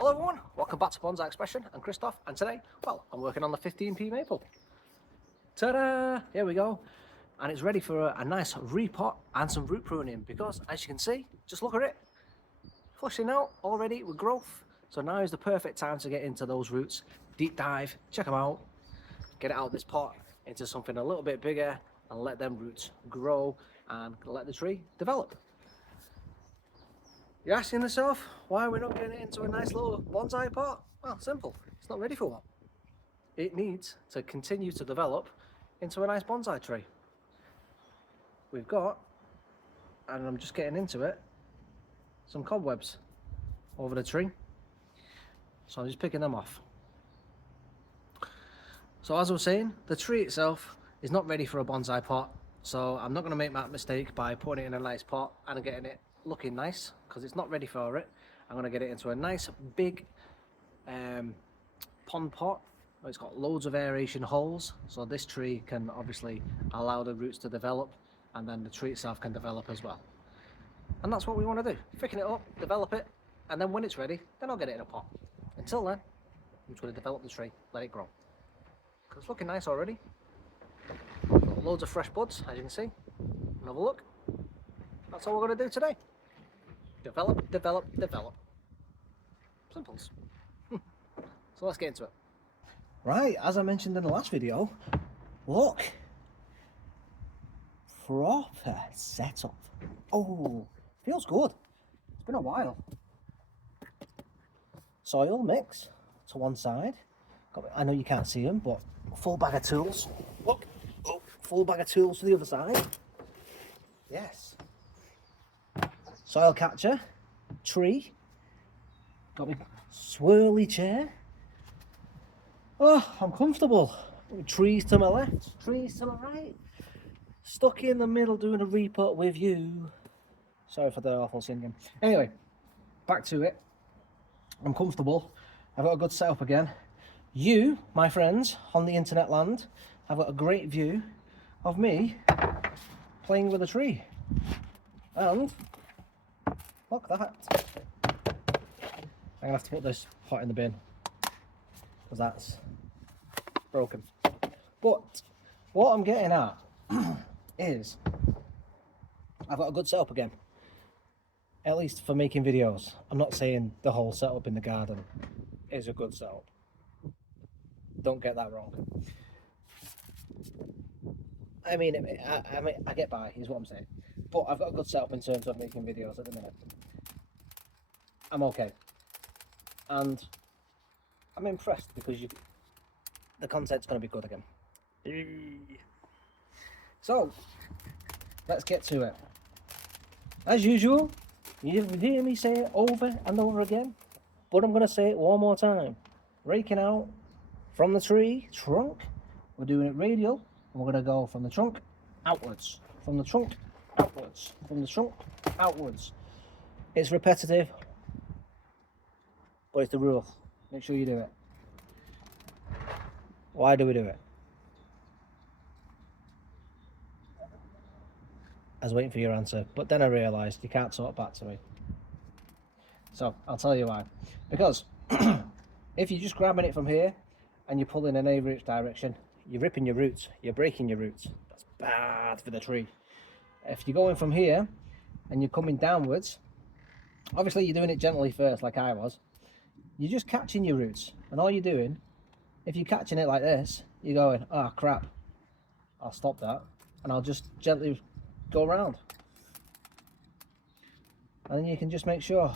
Hello everyone, welcome back to Bonsai Expression. I'm Christoph, and today, well, I'm working on the 15p maple. Ta-da! Here we go. And it's ready for a nice repot and some root pruning because, as you can see, just look at it. Flushing out already with growth. So now is the perfect time to get into those roots. Deep dive, check them out, get it out of this pot into something a little bit bigger and let them roots grow and let the tree develop. You're asking yourself why we're not getting it into a nice little bonsai pot? Well, simple. It's not ready for one. It needs to continue to develop into a nice bonsai tree. We've got, and I'm just getting into it, some cobwebs over the tree. So I'm just picking them off. So as I was saying, the tree itself is not ready for a bonsai pot. So I'm not going to make that mistake by putting it in a nice pot and getting it looking nice, because it's not ready for it. I'm going to get it into a nice big pond pot. It's got loads of aeration holes, so this tree can obviously allow the roots to develop, and then the tree itself can develop as well. And that's what we want to do. Thicken it up, develop it, and then when it's ready, then I'll get it in a pot. Until then, I'm just going to develop the tree, let it grow. Because it's looking nice already. Got loads of fresh buds, as you can see. Another look. That's all we're going to do today. Develop, develop, develop. Simples. So let's get into it. Right, as I mentioned in the last video, look. Proper setup. Oh, feels good. It's been a while. Soil mix to one side. I know you can't see them, but full bag of tools. Look, oh, full bag of tools to the other side. Yes. Soil catcher, tree, got my swirly chair. Oh, I'm comfortable. Trees to my left, trees to my right. Stuck in the middle doing a repot with you. Sorry for the awful singing. Anyway, back to it. I'm comfortable. I've got a good setup again. You, my friends, on the internet land, have got a great view of me playing with a tree. And look at that. I'm gonna have to put this pot in the bin because that's broken. But what I'm getting at is I've got a good setup again, at least for making videos. I'm not saying the whole setup in the garden is a good setup. Don't get that wrong. I mean, I get by, is what I'm saying. But I've got a good setup in terms of making videos at the minute. I'm okay. And I'm impressed because the content's going to be good again. So, let's get to it. As usual, you hear me say it over and over again, but I'm going to say it one more time. Raking out from the tree trunk. We're doing it radial, and we're going to go from the trunk outwards, from the trunk outwards, from the trunk outwards. It's repetitive, but it's the rule. Make sure you do it. Why do we do it? I was waiting for your answer, but then I realised you can't talk back to me. So I'll tell you why. Because if you're just grabbing it from here and you're pulling in a roots direction, you're ripping your roots, you're breaking your roots. That's bad for the tree. If you're going from here and you're coming downwards, obviously you're doing it gently first, like I was. You're just catching your roots, and all you're doing, if you're catching it like this, you're going, oh crap, I'll stop that, and I'll just gently go around. And then you can just make sure,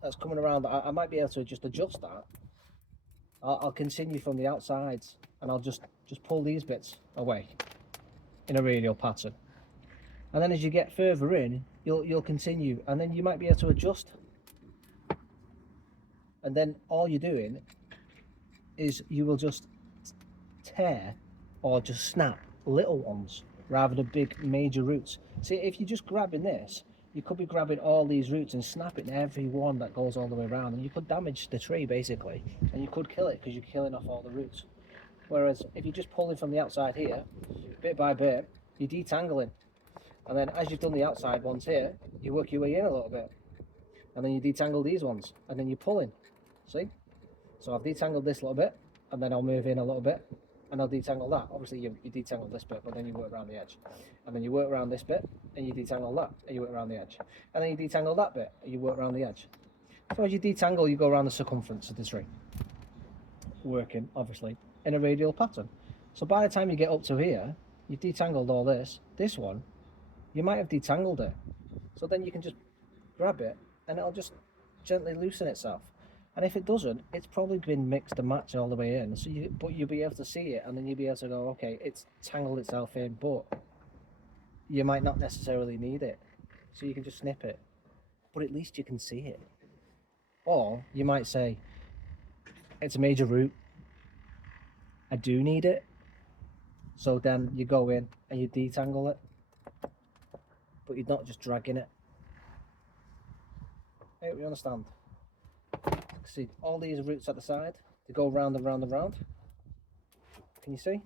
that's coming around. I might be able to just adjust that. I'll continue from the outsides, and I'll just pull these bits away in a radial pattern. And then as you get further in, you'll continue, and then you might be able to adjust. And then all you're doing is you will just tear or just snap little ones rather than big major roots. See, if you're just grabbing this, you could be grabbing all these roots and snapping every one that goes all the way around, and you could damage the tree basically, and you could kill it because you're killing off all the roots. Whereas if you're just pulling from the outside here, bit by bit, you're detangling, and then as you've done the outside ones here, you work your way in a little bit, and then you detangle these ones, and then you're pulling. See? So I've detangled this a little bit, and then I'll move in a little bit, and I'll detangle that. Obviously you detangle this bit, but then you work around the edge. And then you work around this bit, and you detangle that, and you work around the edge. And then you detangle that bit, and you work around the edge. So as you detangle, you go around the circumference of the tree. Working, obviously, in a radial pattern. So by the time you get up to here, you've detangled all this. This one, you might have detangled it. So then you can just grab it, and it'll just gently loosen itself. And if it doesn't, it's probably been mixed and matched all the way in. So but you'll be able to see it, and then you'll be able to go, okay, it's tangled itself in, but you might not necessarily need it. So you can just snip it, but at least you can see it. Or you might say, it's a major root, I do need it. So then you go in and you detangle it, but you're not just dragging it. I hope you understand. See all these roots at the side, they go round and round and round. Can you see?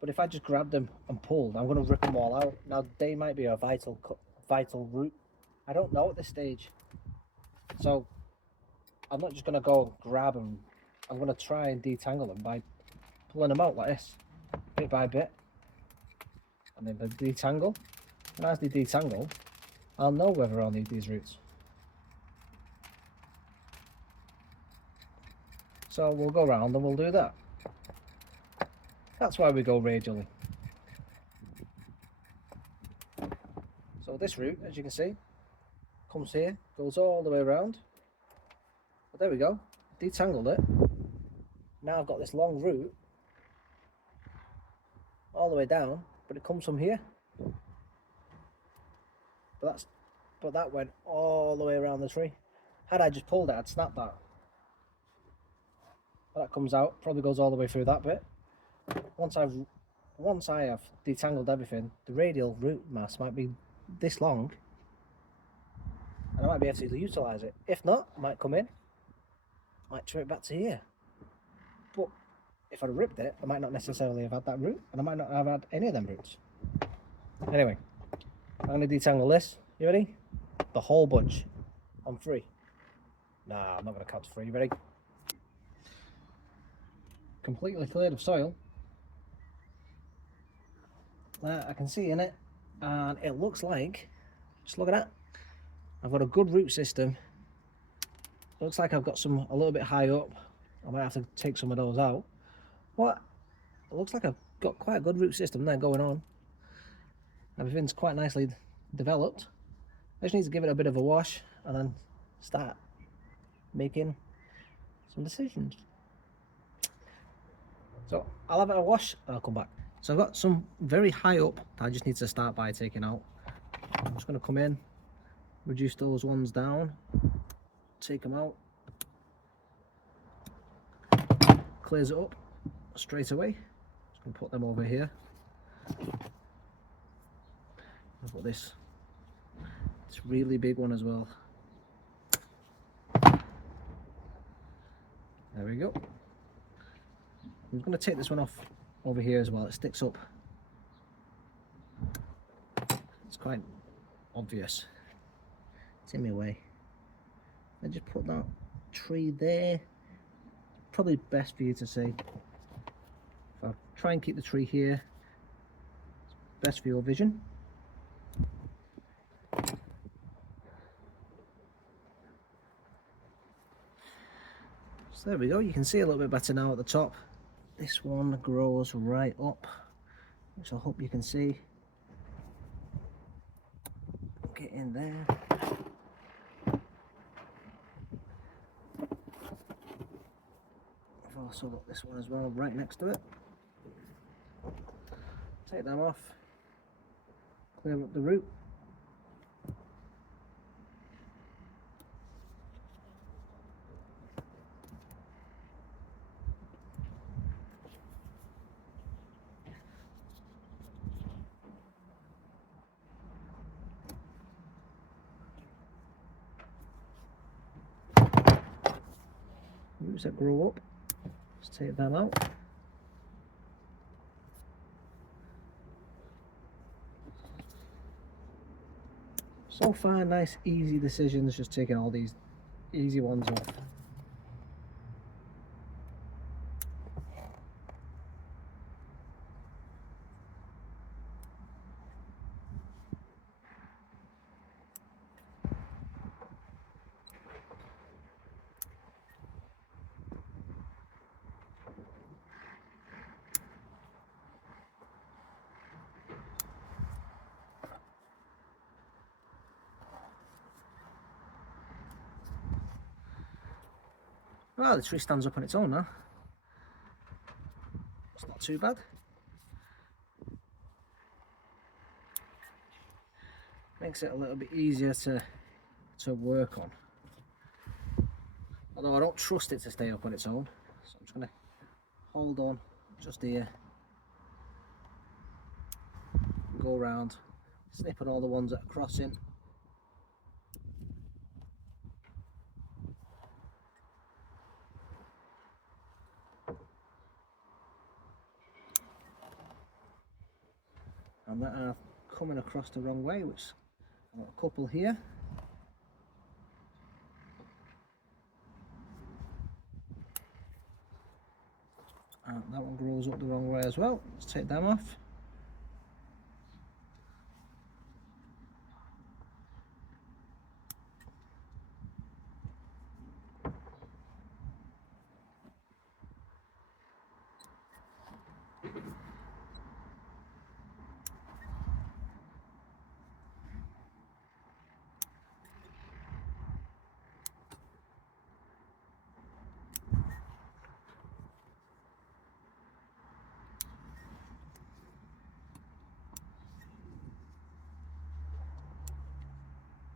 But if I just grab them and pulled, I'm going to rip them all out. Now they might be a vital root. I don't know at this stage. So I'm not just going to go grab them. I'm going to try and detangle them by pulling them out like this, bit by bit. And then they detangle. And as they detangle, I'll know whether I'll need these roots. So we'll go round and we'll do that. That's why we go radially. So this root, as you can see, comes here, goes all the way around. But there we go, detangled it. Now I've got this long root all the way down, but it comes from here. But that went all the way around the tree. Had I just pulled it, I'd snap that. That comes out, probably goes all the way through that bit. Once I have detangled everything, the radial root mass might be this long, and I might be able to utilise it. If not, I might come in, might trim it back to here. But if I'd ripped it, I might not necessarily have had that root, and I might not have had any of them roots. Anyway, I'm going to detangle this. You ready? The whole bunch on 3. Nah, I'm not going to count to 3. You ready? Completely cleared of soil. That I can see in it, and it looks like, just look at that, I've got a good root system. Looks like I've got some a little bit high up. I might have to take some of those out. But it looks like I've got quite a good root system there going on. Everything's quite nicely developed. I just need to give it a bit of a wash and then start making some decisions. So I'll have it a wash and I'll come back. So I've got some very high up that I just need to start by taking out. I'm just going to come in, reduce those ones down, take them out, clears it up straight away. Just going to put them over here. I've got this really big one as well. There we go. I'm going to take this one off over here as well. It sticks up. It's quite obvious. It's in my way. I just put that tree there. Probably best for you to see. If I try and keep the tree here, it's best for your vision. So there we go. You can see a little bit better now at the top. This one grows right up, which I hope you can see. Get in there. I've also got this one as well right next to it. Take them off, clear up the root. Roots that grow up, just take them out. So far, nice easy decisions, just taking all these easy ones off. Well, the tree stands up on its own now. It's not too bad. Makes it a little bit easier to work on. Although I don't trust it to stay up on its own, so I'm just going to hold on just here, go around, snip at all the ones that are crossing. And that are coming across the wrong way, which I've got a couple here. And that one grows up the wrong way as well. Let's take them off.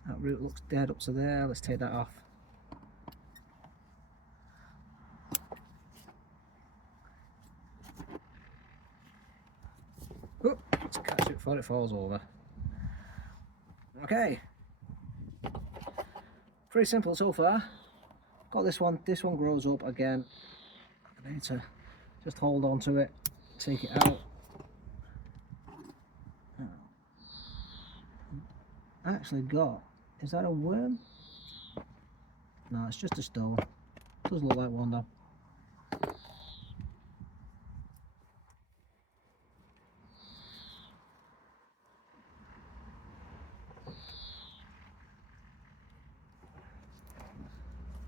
That root looks dead up to there. Let's take that off. Oop, let's catch it before it falls over. Okay. Pretty simple so far. Got this one grows up again. I need to just hold on to it, take it out. I actually got, is that a worm? No, it's just a stone. Does look like one though.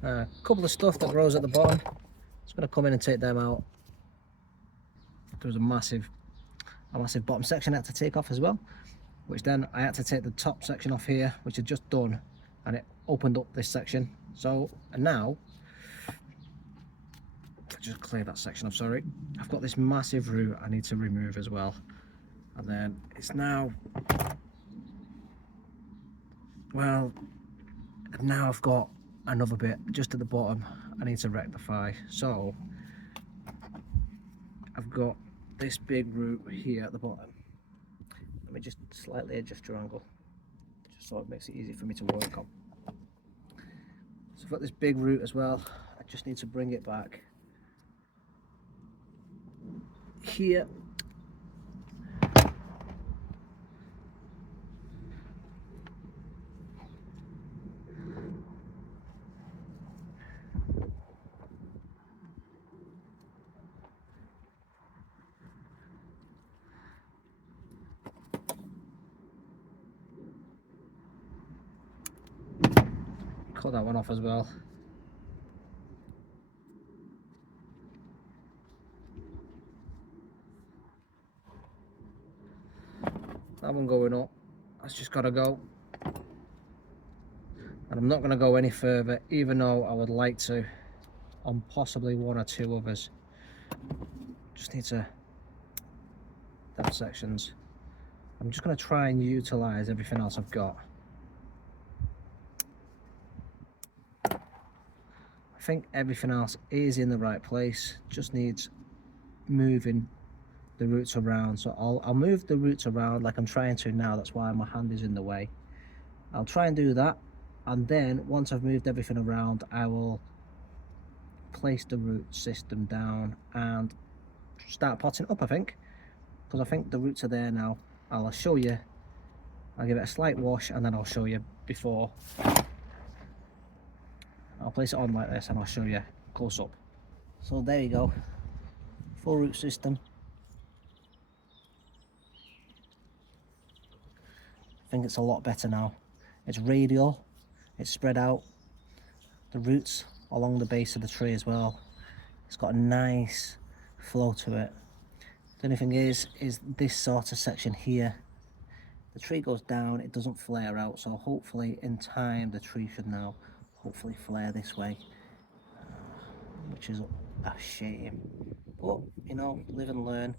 A couple of stuff that grows at the bottom. Just going to come in and take them out. There was a massive bottom section I had to take off as well, which then I had to take the top section off here, which had just done, and it opened up this section. So, and now, just clear that section off, sorry. I've got this massive root I need to remove as well. And then it's now, well, now I've got another bit just at the bottom I need to rectify. So I've got this big root here at the bottom. Let me just slightly adjust your angle just so it makes it easy for me to work on. So I've got this big root as well. I just need to bring it back here. Cut that one off as well. That one going up, that's just got to go. And I'm not going to go any further, even though I would like to, on possibly one or two others. Just need to, them sections. I'm just going to try and utilise everything else I've got. I think everything else is in the right place, just needs moving the roots around. So I'll move the roots around like I'm trying to now. That's why my hand is in the way. I'll try and do that, and then once I've moved everything around, I will place the root system down and start potting up, I think, because I think the roots are there now. I'll show you I'll give it a slight wash and then I'll show you before. I'll place it on like this and I'll show you close up. So there you go, full root system. I think it's a lot better now. It's radial, it's spread out, the roots along the base of the tree as well. It's got a nice flow to it. The only thing is this sort of section here. The tree goes down, it doesn't flare out, so hopefully in time the tree should now hopefully flare this way, which is a shame. But, you know, live and learn.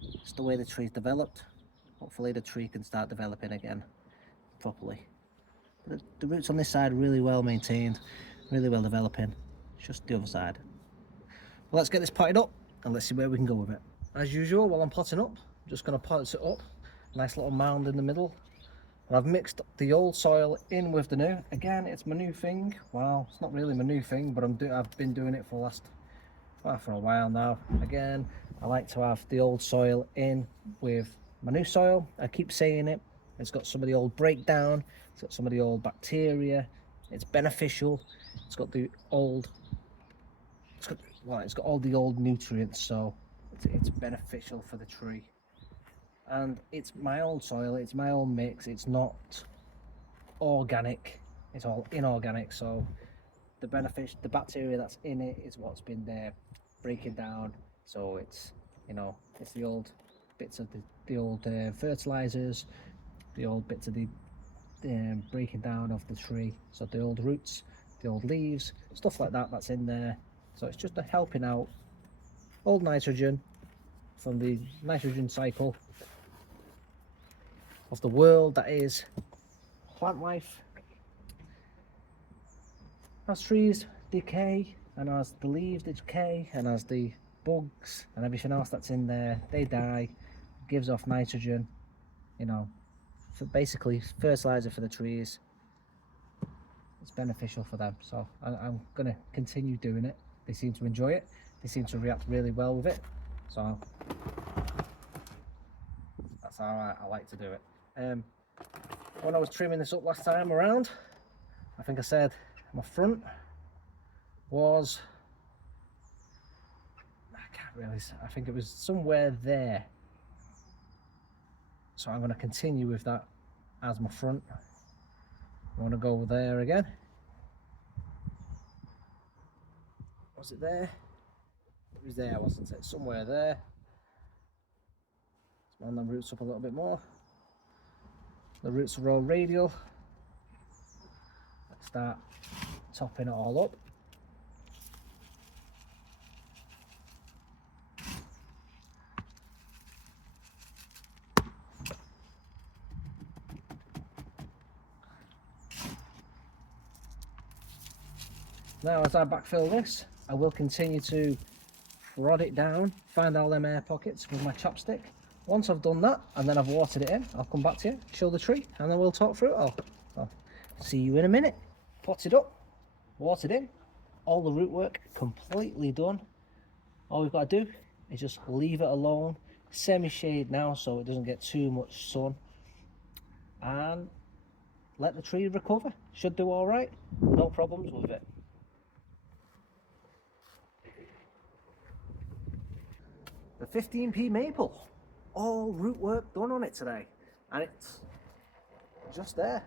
It's the way the tree's developed. Hopefully the tree can start developing again properly. But the roots on this side are really well maintained, really well developing. It's just the other side. Well, let's get this potted up and let's see where we can go with it. As usual, while I'm potting up, I'm just going to pot it up. Nice little mound in the middle. And I've mixed the old soil in with the new. Again, it's my new thing. Well, it's not really my new thing, but I've been doing it for a while now. Again, I like to have the old soil in with my new soil. I keep saying it. It's got some of the old breakdown. It's got some of the old bacteria. It's beneficial. It's got the old. It's got all the old nutrients, so it's beneficial for the tree. And it's my old soil, it's my own mix, it's not organic, it's all inorganic, so the bacteria that's in it is what's been there breaking down. So it's, you know, it's the old bits of the old fertilizers, the old bits of the breaking down of the tree, so the old roots, the old leaves, stuff like that that's in there. So it's just a helping out old nitrogen from the nitrogen cycle of the world that is plant life. As trees decay and as the leaves decay and as the bugs and everything else that's in there, they die, gives off nitrogen, you know, for basically fertilizer for the trees. It's beneficial for them, so I'm gonna continue doing it. They seem to enjoy it, they seem to react really well with it, so that's how I like to do it. When I was trimming this up last time around, I think I said my front was, I can't really say, I think it was somewhere there. So I'm going to continue with that as my front. I want to go there again. Was it there? It was there, wasn't it? Somewhere there. Let's round the roots up a little bit more. The roots are all radial. Let's start topping it all up. Now as I backfill this, I will continue to prod it down, find all them air pockets with my chopstick. Once I've done that and then I've watered it in, I'll come back to you, show the tree, and then we'll talk through it all. I'll see you in a minute. Potted up, watered in, all the root work completely done. All we've got to do is just leave it alone, semi-shade now so it doesn't get too much sun, and let the tree recover. Should do all right, no problems with it. The 15p maple, all root work done on it today, and it's just there.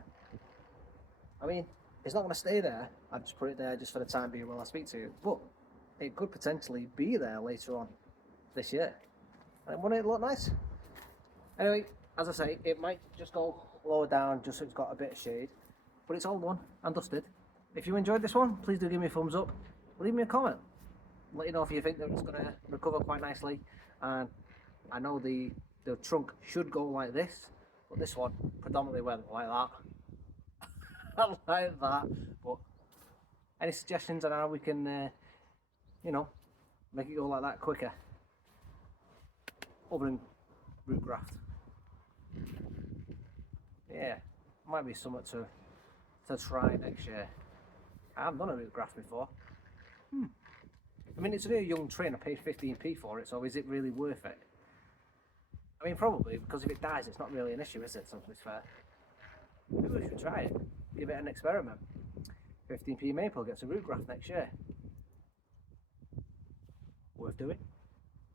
I mean, it's not going to stay there. I just put it there just for the time being while I speak to you, but it could potentially be there later on this year, and wouldn't it look nice? Anyway, as I say, it might just go lower down just so it's got a bit of shade, but it's all done and dusted. If you enjoyed this one, please do give me a thumbs up, leave me a comment, let you know if you think that it's going to recover quite nicely. And I know the trunk should go like this, but this one predominantly went like that. Like that. But any suggestions on how we can, you know, make it go like that quicker, other than root graft? Yeah, might be something to try next year. I haven't done a root graft before. I mean, it's a really young tree and I paid 15p for it, so is it really worth it? I mean, probably, because if it dies, it's not really an issue, is it, to be fair? Maybe we should try it. Give it an experiment. 15p maple gets a root graft next year. Worth doing.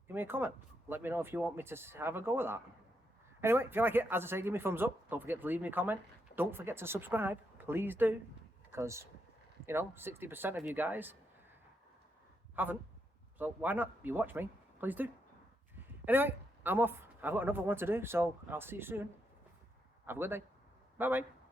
Give me a comment. Let me know if you want me to have a go with that. Anyway, if you like it, as I say, give me a thumbs up. Don't forget to leave me a comment. Don't forget to subscribe. Please do. Because, you know, 60% of you guys haven't. So why not? You watch me. Please do. Anyway, I'm off. I've got another one to do, so I'll see you soon. Have a good day. Bye bye.